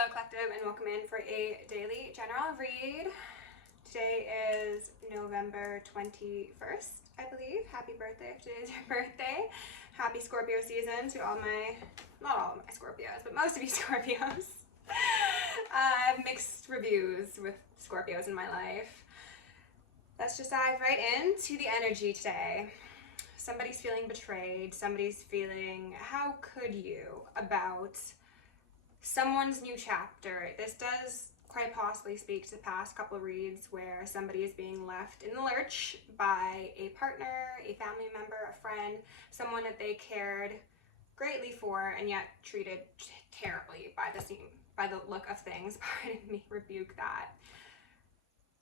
Hello Collective, and welcome in for a daily general read. Today is November 21st, I believe. Happy birthday if today is your birthday. Happy Scorpio season to all my, not all of my Scorpios, but most of you Scorpios. I have mixed reviews with Scorpios in my life. Let's just dive right into the energy today. Somebody's feeling betrayed. Somebody's feeling, how could you, about someone's new chapter. This does quite possibly speak to the past couple of reads where somebody is being left in the lurch by a partner, a family member, a friend, someone that they cared greatly for and yet treated terribly by the look of things. Pardon me, rebuke that.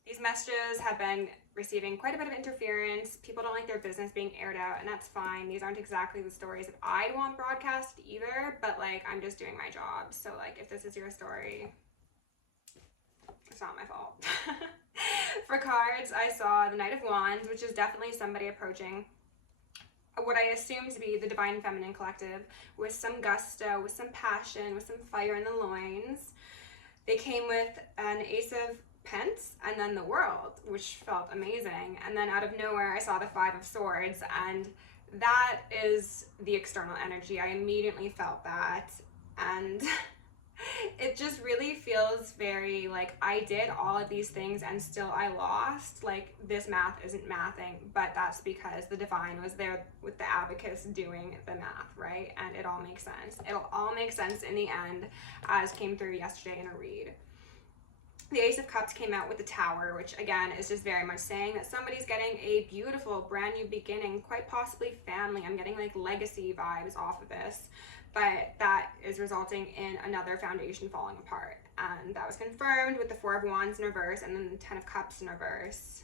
These messages have been receiving quite a bit of interference. People don't like their business being aired out, and that's fine. These aren't exactly the stories that I'd want broadcast either, but like, I'm just doing my job. So like, if this is your story, it's not my fault. For cards, I saw the Knight of Wands, which is definitely somebody approaching what I assume to be the Divine Feminine Collective with some gusto, with some passion, with some fire in the loins. They came with an Ace of Pence and then the World, which felt amazing. And then out of nowhere, I saw the Five of Swords, and that is the external energy. I immediately felt that, and it just really feels very like I did all of these things and still I lost. Like, this math isn't mathing, but that's because the divine was there with the abacus doing the math, right? And it all makes sense. It'll all make sense in the end, as came through yesterday in a read. The Ace of Cups came out with the Tower, which again is just very much saying that somebody's getting a beautiful brand new beginning, quite possibly family. I'm getting like legacy vibes off of this, but that is resulting in another foundation falling apart. And that was confirmed with the Four of Wands in reverse and then the Ten of Cups in reverse.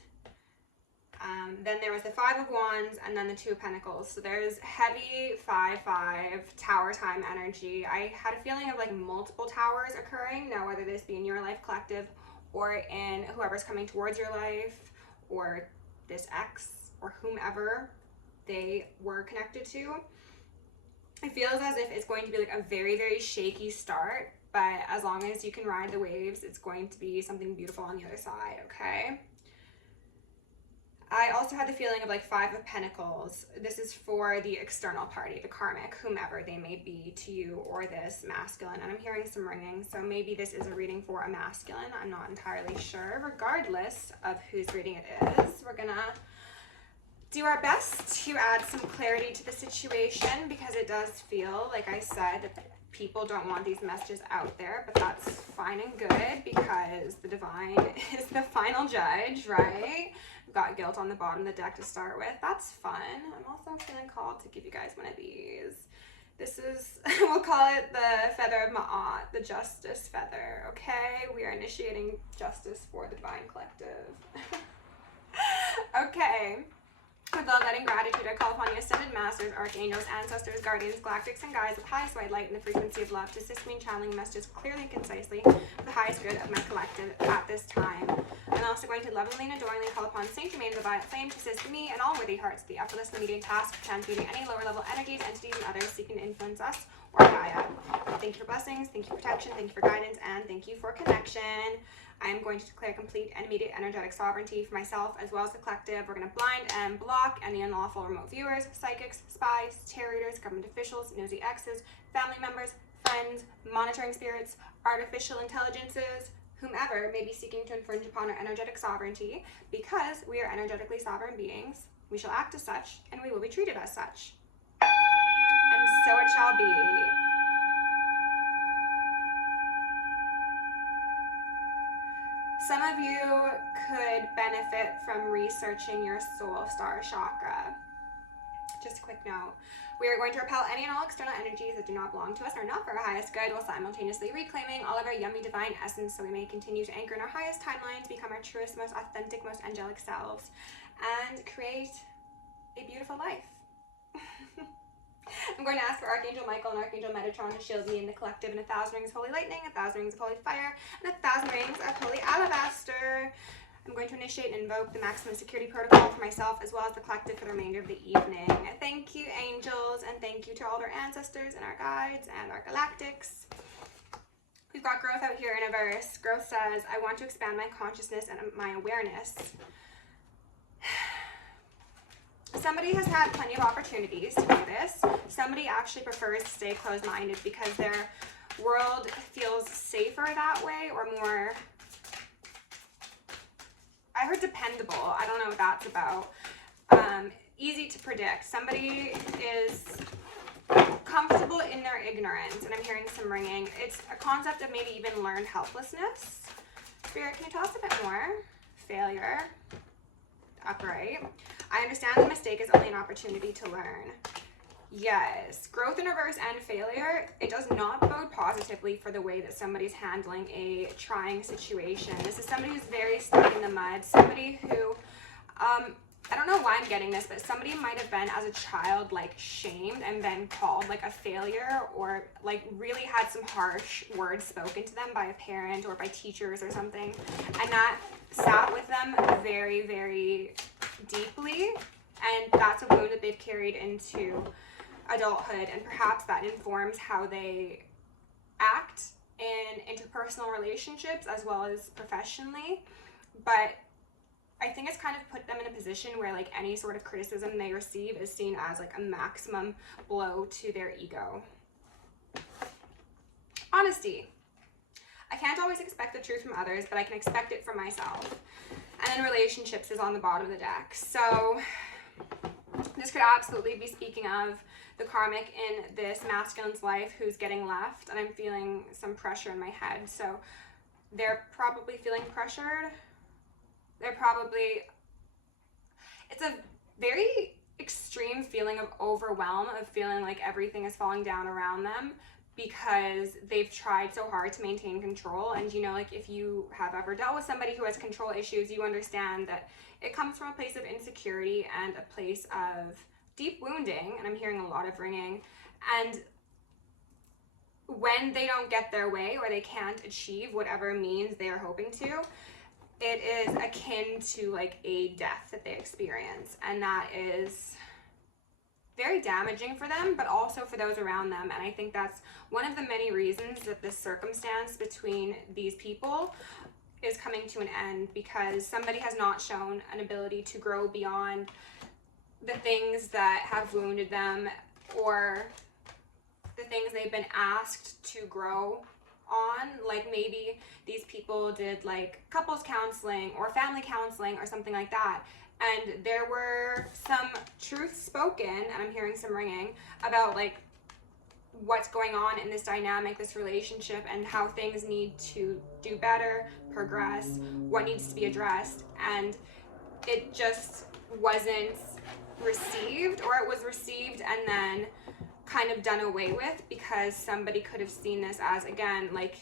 Then there was the Five of Wands and then the Two of Pentacles. So there's heavy 5-5 tower time energy. I had a feeling of like multiple towers occurring. Now, whether this be in your life collective or in whoever's coming towards your life or this ex or whomever they were connected to, it feels as if it's going to be like a very, very shaky start. But as long as you can ride the waves, it's going to be something beautiful on the other side, okay? I also had the feeling of like Five of Pentacles. This is for the external party, the karmic, whomever they may be to you or this masculine. And I'm hearing some ringing, so maybe this is a reading for a masculine. I'm not entirely sure. Regardless of whose reading it is, we're gonna do our best to add some clarity to the situation, because it does feel, like I said, that people don't want these messages out there, but that's fine and good because the divine is the final judge, right? We've got guilt on the bottom of the deck to start with. That's fun. I'm also feeling called to give you guys one of these. This is, we'll call it the Feather of Ma'at, the Justice Feather, okay? We are initiating justice for the Divine Collective. Okay. With all that in gratitude, I call upon the Ascended Masters, Archangels, Ancestors, Guardians, Galactics, and Guides of highest white light and the frequency of love to assist me in channeling messages clearly and concisely for the highest good of my collective at this time. I'm also going to lovingly and adoringly call upon Saint Germain of the Violet Flame to assist me and all worthy hearts with the effortless and immediate task of transmuting any lower level energies, entities, and others seeking to influence us or Gaia. Thank you for blessings, thank you for protection, thank you for guidance, and thank you for connection. I am going to declare complete and immediate energetic sovereignty for myself as well as the collective. We're going to blind and block any unlawful remote viewers, psychics, spies, tarot readers, government officials, nosy exes, family members, friends, monitoring spirits, artificial intelligences, whomever may be seeking to infringe upon our energetic sovereignty. Because we are energetically sovereign beings, we shall act as such and we will be treated as such. And so it shall be. Some of you could benefit from researching your soul star chakra. Just a quick note. We are going to repel any and all external energies that do not belong to us and are not for our highest good, while simultaneously reclaiming all of our yummy divine essence so we may continue to anchor in our highest timelines, become our truest, most authentic, most angelic selves, and create a beautiful life. I'm going to ask for Archangel Michael and Archangel Metatron to shield me in the collective in 1,000 rings of holy lightning, 1,000 rings of holy fire, and 1,000 rings of holy alabaster. I'm going to initiate and invoke the maximum security protocol for myself as well as the collective for the remainder of the evening. Thank you, angels, and thank you to all of our ancestors and our guides and our galactics. Please got growth out here in a verse. Growth says, I want to expand my consciousness and my awareness. Somebody has had plenty of opportunities to do this. Somebody actually prefers to stay closed-minded because their world feels safer that way, or more, I heard dependable. I don't know what that's about. Easy to predict. Somebody is comfortable in their ignorance, and I'm hearing some ringing. It's a concept of maybe even learned helplessness. Spirit, can you tell us a bit more? Failure. Upright. I understand the mistake is only an opportunity to learn. Yes. Growth in reverse and failure. It does not bode positively for the way that somebody's handling a trying situation. This is somebody who's very stuck in the mud. Somebody who, I don't know why I'm getting this, but somebody might have been as a child like shamed and been called like a failure, or like really had some harsh words spoken to them by a parent or by teachers or something. And that sat with them very, very deeply. And that's a wound that they've carried into adulthood. And perhaps that informs how they act in interpersonal relationships as well as professionally. But I think it's kind of put them in a position where like any sort of criticism they receive is seen as like a maximum blow to their ego. Honesty. I can't always expect the truth from others, but I can expect it from myself. And then relationships is on the bottom of the deck. So this could absolutely be speaking of the karmic in this masculine's life who's getting left, and I'm feeling some pressure in my head. So they're probably feeling pressured. It's a very extreme feeling of overwhelm, of feeling like everything is falling down around them because they've tried so hard to maintain control. And you know, like if you have ever dealt with somebody who has control issues, you understand that it comes from a place of insecurity and a place of deep wounding. And I'm hearing a lot of ringing. And when they don't get their way or they can't achieve whatever means they are hoping to, it is akin to like a death that they experience, and that is very damaging for them, but also for those around them. And I think that's one of the many reasons that this circumstance between these people is coming to an end, because somebody has not shown an ability to grow beyond the things that have wounded them or the things they've been asked to grow on. Like maybe these people did like couples counseling or family counseling or something like that, and there were some truths spoken, and I'm hearing some ringing about like what's going on in this dynamic, this relationship, and how things need to do better, progress, what needs to be addressed. And it just wasn't received, or it was received and then kind of done away with because somebody could have seen this as, again, like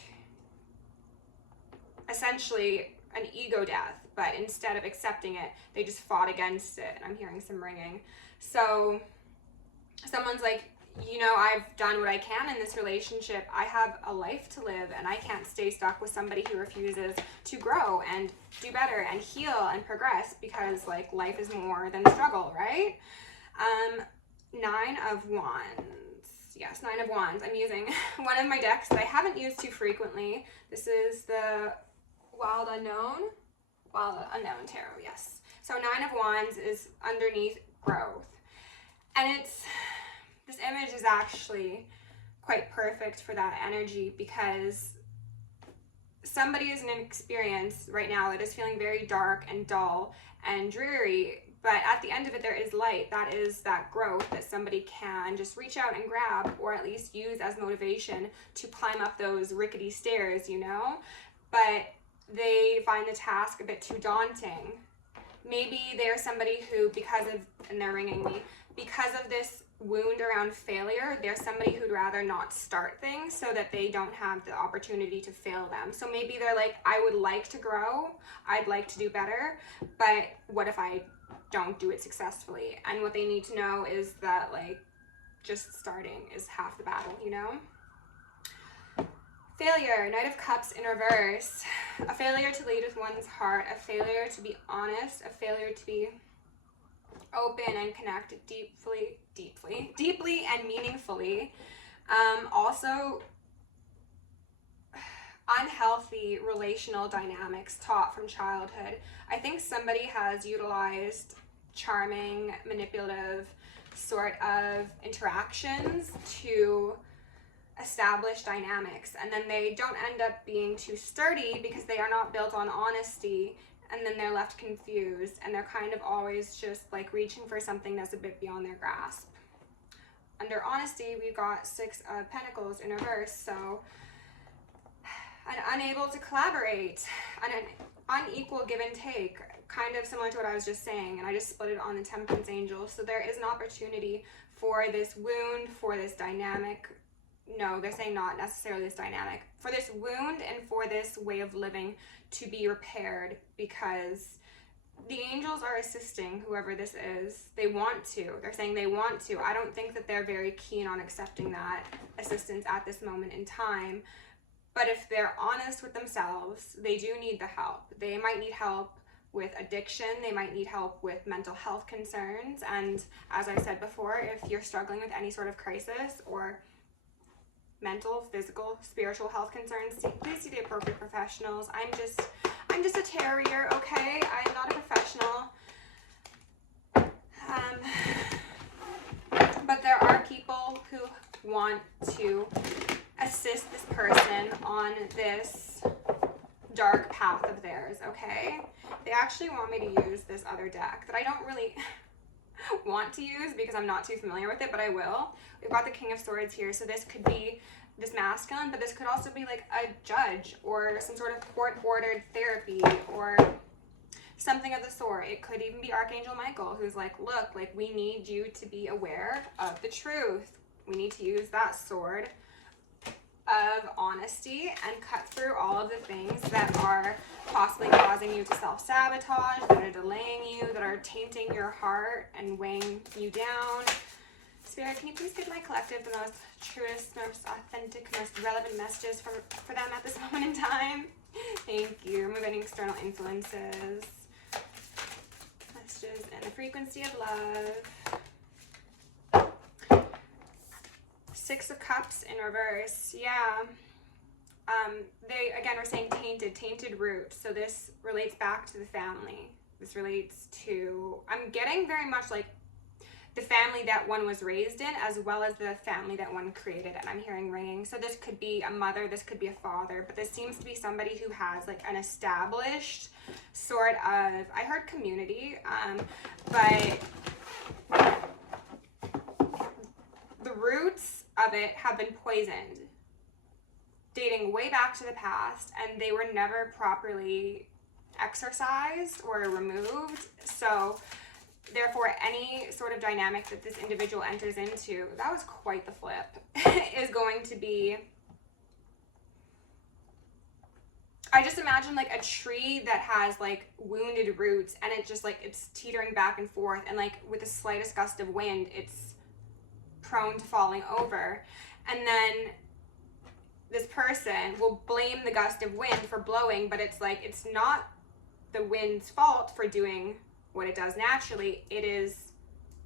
essentially an ego death, but instead of accepting it, they just fought against it. And I'm hearing some ringing. So someone's like, you know, I've done what I can in this relationship. I have a life to live, and I can't stay stuck with somebody who refuses to grow and do better and heal and progress, because like life is more than struggle, right? 9 of Wands. Yes, 9 of Wands. I'm using one of my decks that I haven't used too frequently. This is the Wild Unknown Tarot, yes. So 9 of Wands is underneath growth. And this image is actually quite perfect for that energy, because somebody is in an experience right now that is feeling very dark and dull and dreary, but at the end of it there is light. That is that growth that somebody can just reach out and grab, or at least use as motivation to climb up those rickety stairs, you know? But they find the task a bit too daunting. Maybe they're somebody who, and they're ringing me, because of this wound around failure, they're somebody who'd rather not start things so that they don't have the opportunity to fail them. So maybe they're like, I would like to grow, I'd like to do better, but what if I don't do it successfully? And what they need to know is that like just starting is half the battle, you know? Failure, Knight of Cups in reverse. A failure to lead with one's heart, a failure to be honest, a failure to be open and connect deeply and meaningfully. Also, unhealthy relational dynamics taught from childhood. I think somebody has utilized charming, manipulative sort of interactions to establish dynamics, and then they don't end up being too sturdy because they are not built on honesty, and then they're left confused, and they're kind of always just like reaching for something that's a bit beyond their grasp. Under honesty, we've got 6 of Pentacles in reverse, so and unable to collaborate, an unequal give and take, kind of similar to what I was just saying, and I just split it on the Temperance Angel. So there is an opportunity for this wound, for this dynamic. No, they're saying not necessarily this dynamic. For this wound and for this way of living to be repaired, because the angels are assisting whoever this is. They want to. They're saying they want to. I don't think that they're very keen on accepting that assistance at this moment in time. But if they're honest with themselves, they do need the help. They might need help with addiction. They might need help with mental health concerns. And as I said before, if you're struggling with any sort of crisis or mental, physical, spiritual health concerns, please see the appropriate professionals. I'm just a terrier, okay? I'm not a professional. But there are people who want to assist this person on this dark path of theirs, okay? They actually want me to use this other deck that I don't really want to use because I'm not too familiar with it, but I will. We've got the King of Swords here, so this could be this masculine, but this could also be like a judge or some sort of court-ordered therapy or something of the sort. It could even be Archangel Michael, who's like, look, like we need you to be aware of the truth. We need to use that sword of honesty and cut through all of the things that are possibly causing you to self-sabotage, that are delaying you, that are tainting your heart and weighing you down. Spirit, can you please give my collective the most truest, most authentic, most relevant messages for them at this moment in time? Thank you. Remove any external influences. Messages and the frequency of love. 6 of Cups in reverse. Yeah. They, again, we're saying tainted root. So this relates back to the family. This relates to, I'm getting very much like the family that one was raised in, as well as the family that one created. And I'm hearing ringing. So this could be a mother, this could be a father, but this seems to be somebody who has like an established sort of, I heard community, but the roots of it have been poisoned, dating way back to the past, and they were never properly exorcised or removed. So therefore, any sort of dynamic that this individual enters into, that was quite the flip, is going to be, I just imagine like a tree that has like wounded roots and it just like, it's teetering back and forth, and like with the slightest gust of wind, it's prone to falling over. And then this person will blame the gust of wind for blowing, but it's like, it's not the wind's fault for doing what it does naturally. It is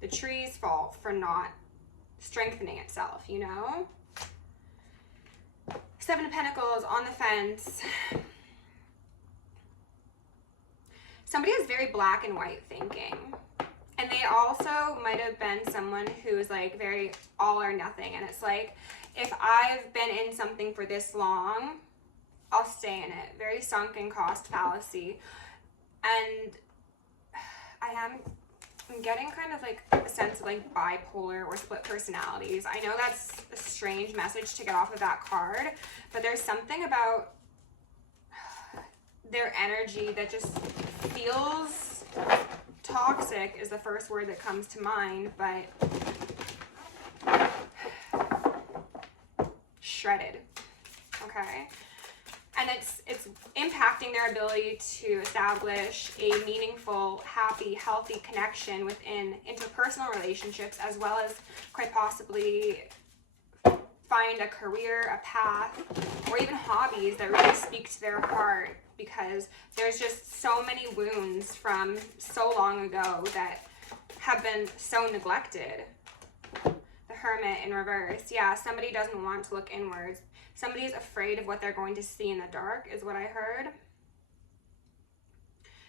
the tree's fault for not strengthening itself, you know? 7 of Pentacles on the fence. Somebody has very black and white thinking. And they also might have been someone who's like very all or nothing. And it's like, if I've been in something for this long, I'll stay in it. Very sunken cost fallacy. And I'm getting kind of like a sense of like bipolar or split personalities. I know that's a strange message to get off of that card, but there's something about their energy that just feels toxic is the first word that comes to mind, but shredded, okay? And it's impacting their ability to establish a meaningful, happy, healthy connection within interpersonal relationships, as well as quite possibly find a career, a path, or even hobbies that really speak to their heart, because there's just so many wounds from so long ago that have been so neglected. The Hermit in reverse. Yeah, somebody doesn't want to look inwards. Somebody's afraid of what they're going to see in the dark is what I heard.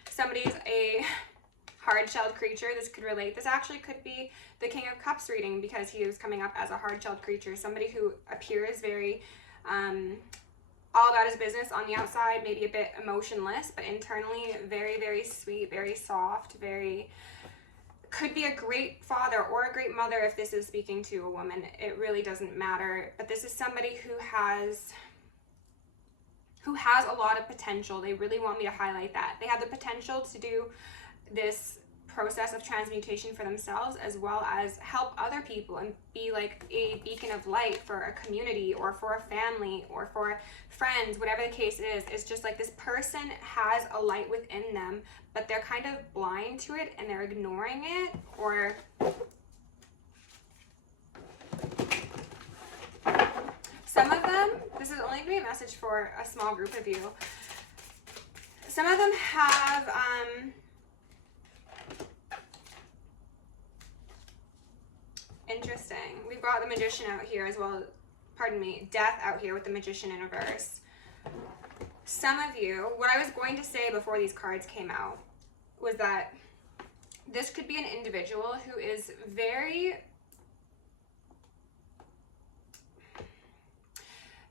Somebody's a hard-shelled creature. This could relate. This actually could be the King of Cups reading because he is coming up as a hard-shelled creature. Somebody who appears very all about his business on the outside, maybe a bit emotionless, but internally very, very sweet, very soft, very... Could be a great father or a great mother if this is speaking to a woman. It really doesn't matter. But this is somebody who has a lot of potential. They really want me to highlight that. They have the potential to do this process of transmutation for themselves as well as help other people and be like a beacon of light for a community or for a family or for friends, whatever the case is. It's just like this person has a light within them, but they're kind of blind to it and they're ignoring it, or some of them, this is only going to be a message for a small group of you, some of them have interesting. We've got the Magician out here as well. Pardon me, Death out here with the Magician in reverse. Some of you, what I was going to say before these cards came out was that this could be an individual who is they're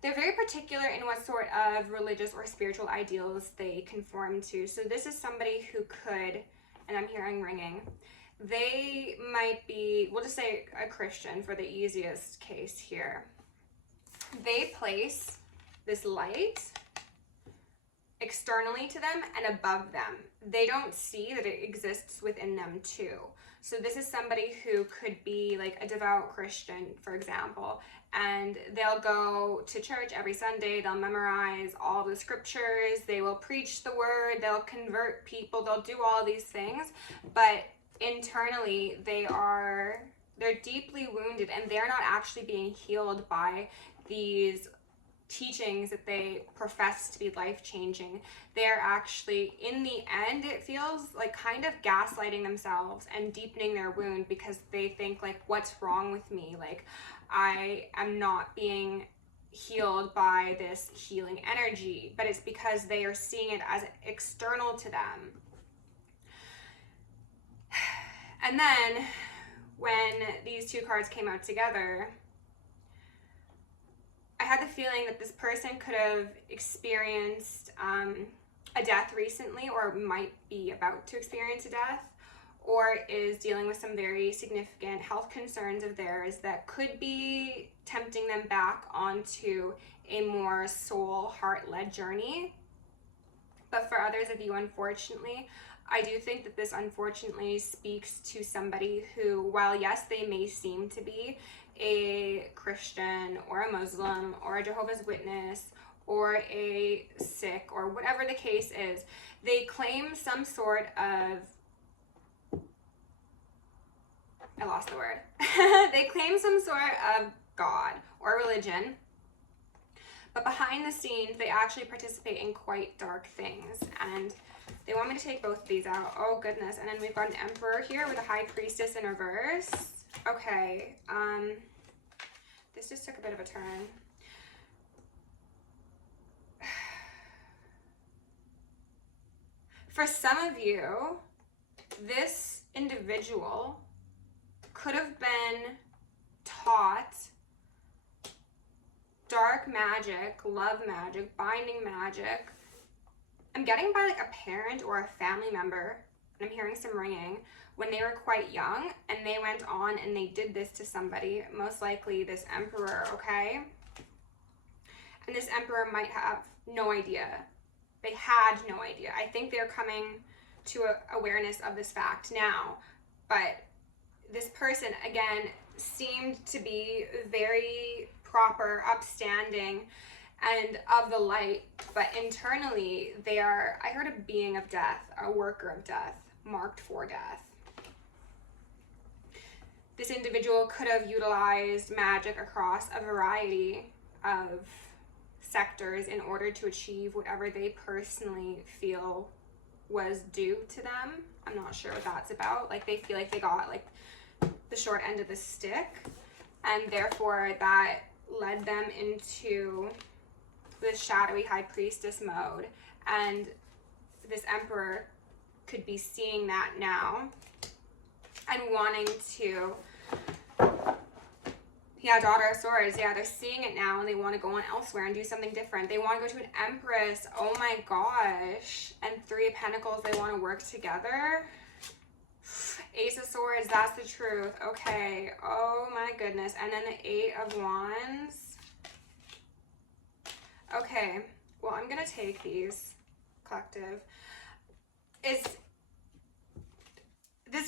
very particular in what sort of religious or spiritual ideals they conform to. So this is somebody who could, and I'm hearing ringing, they might be, we'll just say a Christian for the easiest case here. They place this light externally to them and above them. They don't see that it exists within them too. So this is somebody who could be like a devout Christian, for example, and they'll go to church every Sunday, they'll memorize all the scriptures, they will preach the word, they'll convert people, they'll do all these things, but internally they're deeply wounded and they're not actually being healed by these teachings that they profess to be life-changing. They're actually, in the end, it feels like kind of gaslighting themselves and deepening their wound because they think like, what's wrong with me? Like, I am not being healed by this healing energy, but it's because they are seeing it as external to them. And then when these two cards came out together, I had the feeling that this person could have experienced a death recently, or might be about to experience a death, or is dealing with some very significant health concerns of theirs that could be tempting them back onto a more soul, heart-led journey. But for others of you, unfortunately, I do think that this unfortunately speaks to somebody who, while yes, they may seem to be a Christian or a Muslim or a Jehovah's Witness or a Sikh or whatever the case is, they claim some sort of, I lost the word. They claim some sort of God or religion, but behind the scenes, they actually participate in quite dark things. And they want me to take both of these out. Oh, goodness. And then we've got an Emperor here with a High Priestess in reverse. Okay. This just took a bit of a turn. For some of you, this individual could have been taught dark magic, love magic, binding magic. I'm getting by like a parent or a family member, and I'm hearing some ringing, when they were quite young and they went on and they did this to somebody, most likely this Emperor, okay? And this Emperor might have no idea. They had no idea. I think they're coming to awareness of this fact now, but this person, again, seemed to be very proper, upstanding, and of the light, but internally they are, I heard a being of death, a worker of death, marked for death. This individual could have utilized magic across a variety of sectors in order to achieve whatever they personally feel was due to them. I'm not sure what that's about. Like, they feel like they got like the short end of the stick, and therefore that led them into this shadowy high priestess mode, and this Emperor could be seeing that now and wanting to, yeah, Daughter of Swords, yeah, they're seeing it now and they want to go on elsewhere and do something different. They want to go to an Empress, oh my gosh, and Three of Pentacles, they want to work together. Ace of Swords, that's the truth. Okay, oh my goodness. And then the Eight of Wands. Okay, well, I'm going to take these, collective. This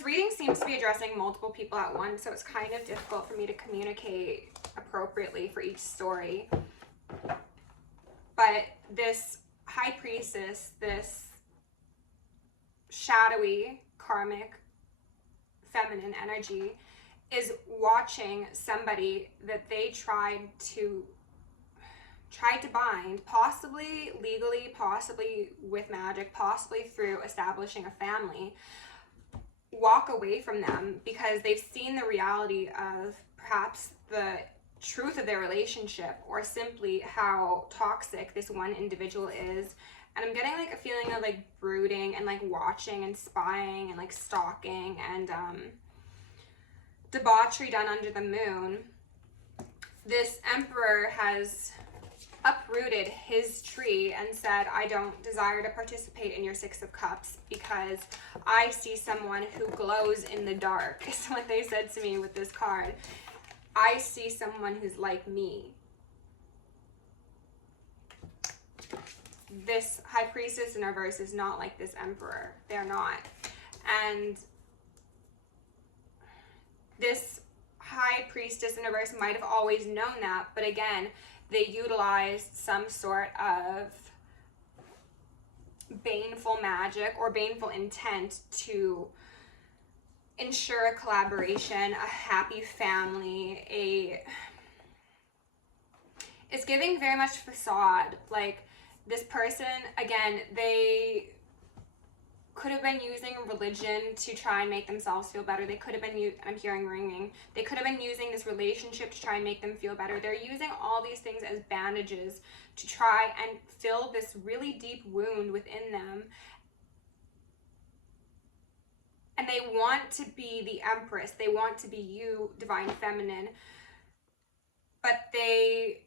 reading seems to be addressing multiple people at once, so it's kind of difficult for me to communicate appropriately for each story. But this High Priestess, this shadowy, karmic, feminine energy is watching somebody that they tried to bind, possibly legally, possibly with magic, possibly through establishing a family, walk away from them because they've seen the reality of perhaps the truth of their relationship, or simply how toxic this one individual is. And I'm getting like a feeling of like brooding and like watching and spying and like stalking and debauchery done under the moon. This Emperor has uprooted his tree and said, I don't desire to participate in your Six of Cups because I see someone who glows in the dark, is what they said to me with this card. I see someone who's like me. This High Priestess in reverse is not like this Emperor. They're not. And this High Priestess in reverse might have always known that, but again, they utilized some sort of baneful magic or baneful intent to ensure a collaboration, a happy family, it's giving very much facade. Like, this person, again, they could have been using religion to try and make themselves feel better. They could have been, I'm hearing ringing, they could have been using this relationship to try and make them feel better. They're using all these things as bandages to try and fill this really deep wound within them. And they want to be the Empress. They want to be you, Divine Feminine. But they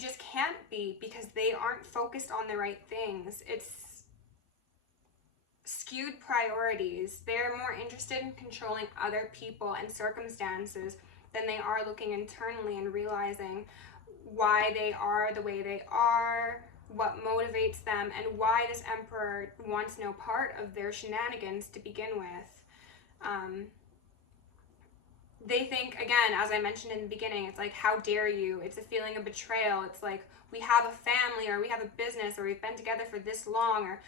just can't be because they aren't focused on the right things. It's skewed priorities. They're more interested in controlling other people and circumstances than they are looking internally and realizing why they are the way they are, what motivates them, and why this Emperor wants no part of their shenanigans to begin with. They think, again, as I mentioned in the beginning, it's like, how dare you? It's a feeling of betrayal. It's like, we have a family, or we have a business, or we've been together for this long, or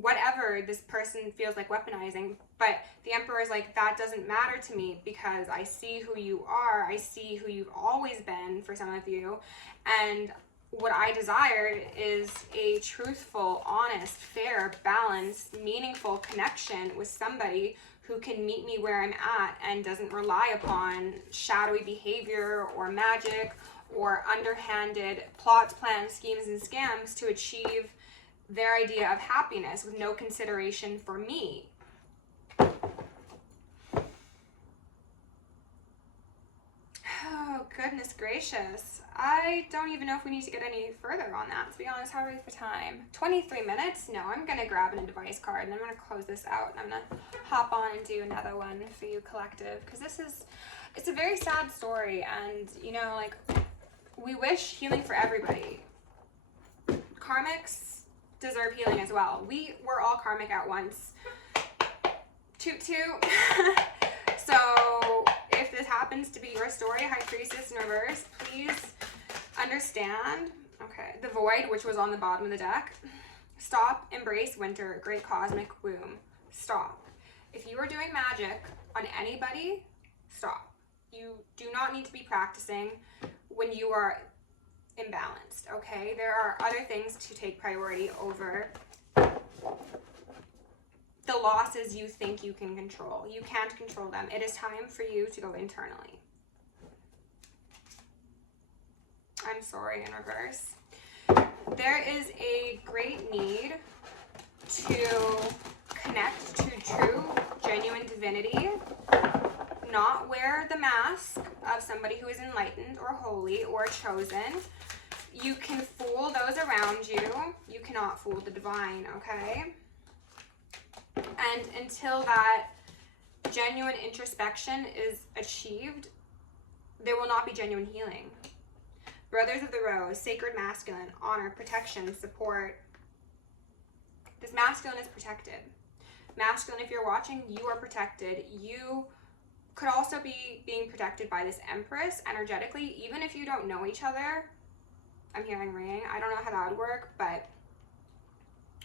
whatever this person feels like weaponizing. But the Emperor is like, that doesn't matter to me because I see who you are. I see who you've always been for some of you. And what I desire is a truthful, honest, fair, balanced, meaningful connection with somebody who can meet me where I'm at and doesn't rely upon shadowy behavior or magic or underhanded plots, plans, schemes, and scams to achieve their idea of happiness with no consideration for me. Oh, goodness gracious. I don't even know if we need to get any further on that, to be honest. How are we for time? 23 minutes? No, I'm going to grab an advice card and I'm going to close this out and I'm going to hop on and do another one for you, collective, because it's a very sad story, and, you know, like, we wish healing for everybody. Karmics deserve healing as well. We were all karmic at once. Toot toot. So if this happens to be your story, High Priestess in reverse, please understand. Okay, the Void, which was on the bottom of the deck. Stop, embrace winter, great cosmic womb. Stop. If you are doing magic on anybody, stop. You do not need to be practicing when you are imbalanced, okay? There are other things to take priority over the losses you think you can control. You can't control them. It is time for you to go internally. I'm sorry, in reverse. there is a great need to connect to true, genuine divinity, not wear the mask of somebody who is enlightened or holy or chosen. You can fool those around you. You cannot fool the divine, okay? And until that genuine introspection is achieved, there will not be genuine healing. Brothers of the Rose, sacred masculine, honor, protection, support. This masculine is protected. Masculine, if you're watching, you are protected. You could also be being protected by this Empress energetically, even if you don't know each other. I'm hearing ringing. I don't know how that would work, but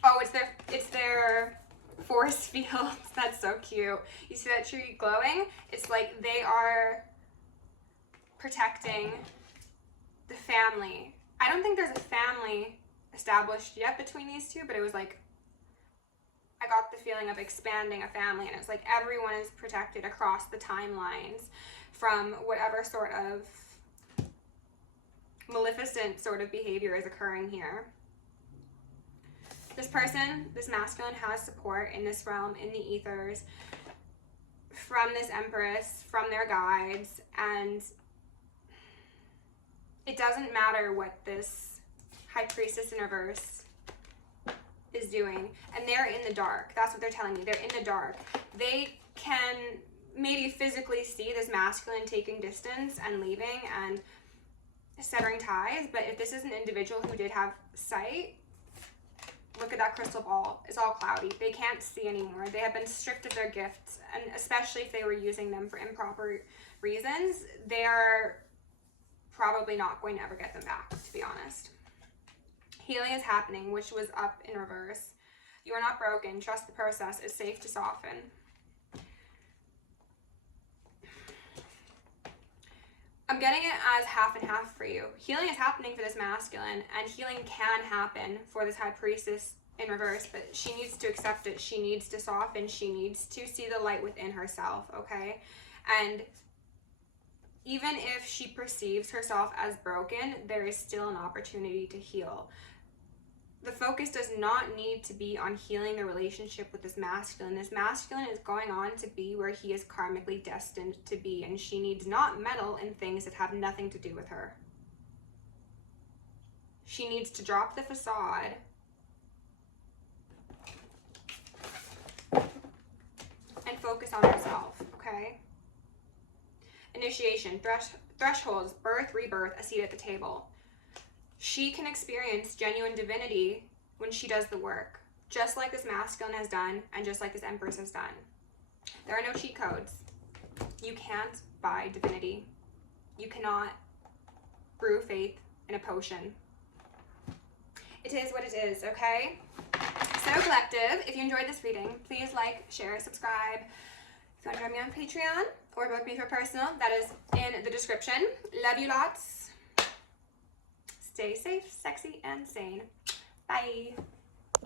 oh, it's their force fields. That's so cute. You see that tree glowing? It's like they are protecting the family. I don't think there's a family established yet between these two, but it was like, I got the feeling of expanding a family, and it's like everyone is protected across the timelines from whatever sort of maleficent sort of behavior is occurring here. This person, this masculine, has support in this realm, in the ethers, from this Empress, from their guides, and it doesn't matter what this High Priestess in reverse is doing, and they're in the dark. That's what they're telling me. They're in the dark. They can maybe physically see this masculine taking distance and leaving and severing ties, but if this is an individual who did have sight, look at that crystal ball. It's all cloudy. They can't see anymore. They have been stripped of their gifts, and especially if they were using them for improper reasons, they are probably not going to ever get them back, to be honest. Healing is happening, which was up in reverse. You are not broken. Trust the process. It's safe to soften. I'm getting it as half and half for you. Healing is happening for this masculine, and healing can happen for this High Priestess in reverse, but she needs to accept it. She needs to soften. She needs to see the light within herself, okay? And even if she perceives herself as broken, there is still an opportunity to heal. The focus does not need to be on healing the relationship with this masculine. This masculine is going on to be where he is karmically destined to be, and she needs not meddle in things that have nothing to do with her. She needs to drop the facade and focus on herself, okay? Initiation, thresholds, birth, rebirth, a seat at the table. She can experience genuine divinity when she does the work, just like this masculine has done and just like this Empress has done. There are no cheat codes. You can't buy divinity. You cannot brew faith in a potion. It is what it is, okay? So collective, if you enjoyed this reading, please like, share, subscribe. If you want to join me on Patreon or book me for personal, that is in the description. Love you lots. Stay safe, sexy, and sane. Bye.